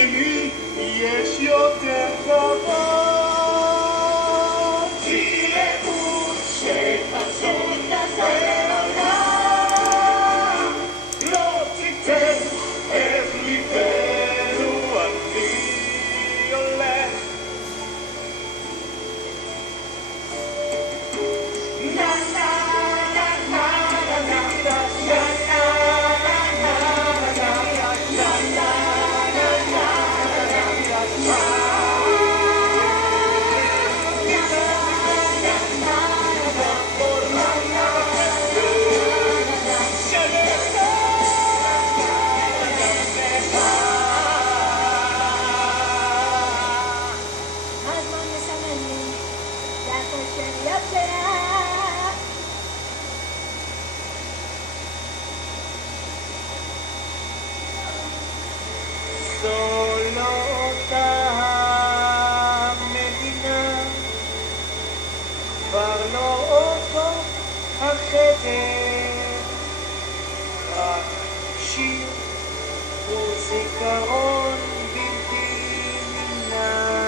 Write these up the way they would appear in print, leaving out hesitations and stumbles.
למי יש יותר כבוד. תראו שתחזור לעולם, לא תיתן את ליבנו, אני הולך. נה נה נה נה נה נה סולו אותה המדינה, כבר לא אותו החדר, רק שיר וזיכרון בלתי נמנע.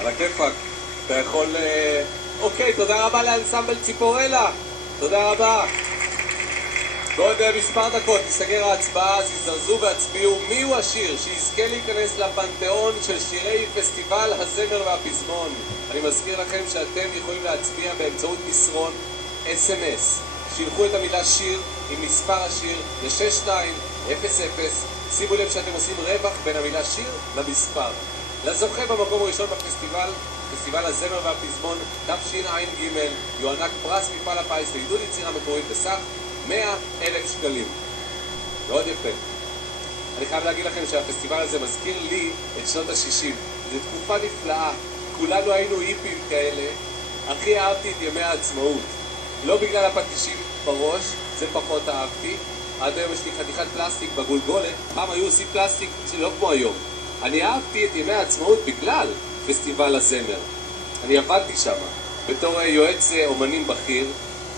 על הכיפק, אתה יכול... אוקיי, תודה רבה לאנסמבל ציפורלה, תודה רבה. בעוד מספר דקות תסגר ההצבעה, אז תזרזו והצביעו מיהו השיר שיזכה להיכנס לפנתיאון של שירי פסטיבל הזמר והפזמון. אני מזכיר לכם שאתם יכולים להצביע באמצעות מסרון SMS. שילחו את המילה שיר עם מספר השיר ל-6200. שימו לב שאתם עושים רווח בין המילה שיר למספר. לזוכה במקום הראשון בפסטיבל, פסטיבל הזמר והפזמון תשע"ג, יוענק פרס מפעל הפיס לעידוד יצירה מקורית בסך 100,000 שקלים. מאוד יפה. אני חייב להגיד לכם שהפסטיבל הזה מזכיר לי את שנות ה-60. זו תקופה נפלאה. כולנו היינו היפים כאלה. הכי אהבתי את ימי העצמאות. לא בגלל הפטישים בראש, זה פחות אהבתי. עד היום יש לי חתיכת פלסטיק בגולגולת. פעם היו עושים פלסטיק שלא כמו היום. אני אהבתי את ימי העצמאות בגלל פסטיבל הזמר. אני עבדתי שם בתור יועץ אומנים בכיר.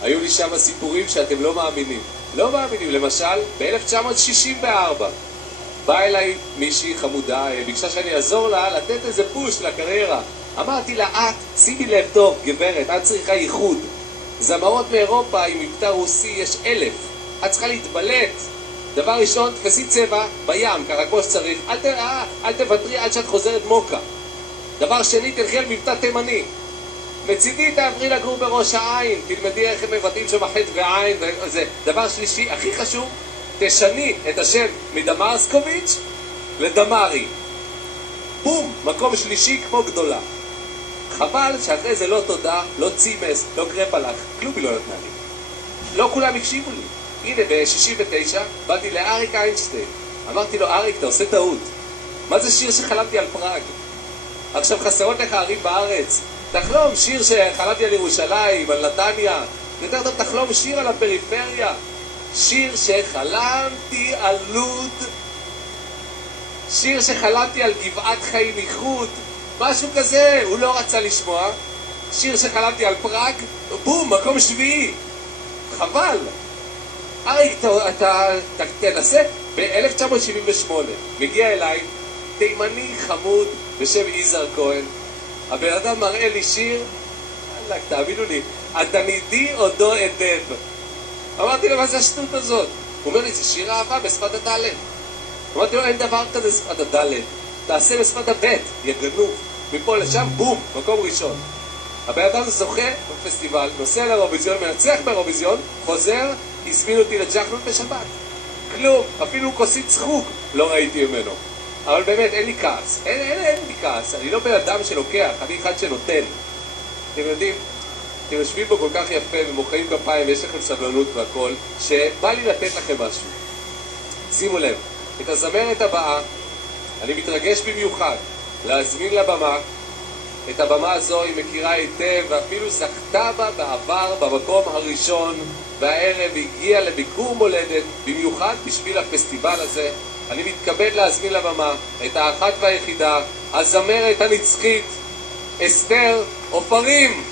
היו לי שם סיפורים שאתם לא מאמינים. לא מאמינים. למשל, ב-1964 באה אליי מישהי חמודה, ביקשה שאני אעזור לה לתת איזה פוש לקריירה. אמרתי לה, שימי לב טוב, גברת, את צריכה ייחוד. זמרות מאירופה עם מבטא רוסי יש 1,000. את צריכה להתבלט. דבר ראשון, תפסי צבע בים, ככה כמו שצריך. אל תוותרי עד שאת חוזרת מוקה. דבר שני, תלכי על מבטא תימני. מצידי תעברי לגור בראש העין, תלמדי איך הם מבטאים שם חטא ועין וזה. דבר שלישי, הכי חשוב, תשני את השם מדמרסקוביץ' לדמרי. בום, מקום שלישי כמו גדולה. חבל שאחרי זה לא תודה, לא צימס, לא קרפלח, כלום היא לא נתנה לי. לא כולם הקשיבו לי. הנה, ב-69 באתי לאריק איינשטיין. אמרתי לו, אריק, אתה עושה טעות. מה זה שיר שחלמתי על פראג? עכשיו חסרות לך ערים בארץ. תחלום שיר שחלמתי על ירושלים, על נתניה. יותר טוב תחלום שיר על הפריפריה. שיר שחלמתי על לוד. שיר שחלמתי על גבעת חיים איחוד. משהו כזה, הוא לא רצה לשמוע. שיר שחלמתי על פראג, בום, מקום שביעי. חבל. אריק, אתה תנסה. ב-1978 מגיע אליי תימני חמוד בשם יזהר כהן. הבן אדם מראה לי שיר, תאמינו לי, התלמידי עודו אדב. אמרתי לו, מה זה השטות הזאת? הוא אומר לי, זה שיר אהבה בשפת הדלת. אמרתי לו, אין דבר כזה בשפת הדלת. תעשה בשפת הבית, יגנוב. מפה לשם, בום, מקום ראשון. הבן אדם זוכה בפסטיבל, נוסע לאירוויזיון, מנצח באירוויזיון, חוזר, הזמין אותי לג'חנון בשבת. כלום, אפילו כוסית צחוק לא ראיתי ממנו. אבל באמת, אין לי כעס. אין לי כעס. אני לא בן אדם שלוקח, אני אחד שנותן. אתם יודעים, אתם יושבים פה כל כך יפה ומוחאים כפיים ויש לכם סבלנות והכל, שבא לי לתת לכם משהו. שימו לב, את הזמרת הבאה, אני מתרגש במיוחד להזמין לבמה. את הבמה הזו היא מכירה היטב ואפילו זכתה בה בעבר במקום הראשון, והערב הגיעה לביקור מולדת במיוחד בשביל הפסטיבל הזה. אני מתכבד להזמין לבמה את האחת והיחידה, הזמרת הנצחית אסתר עופרים.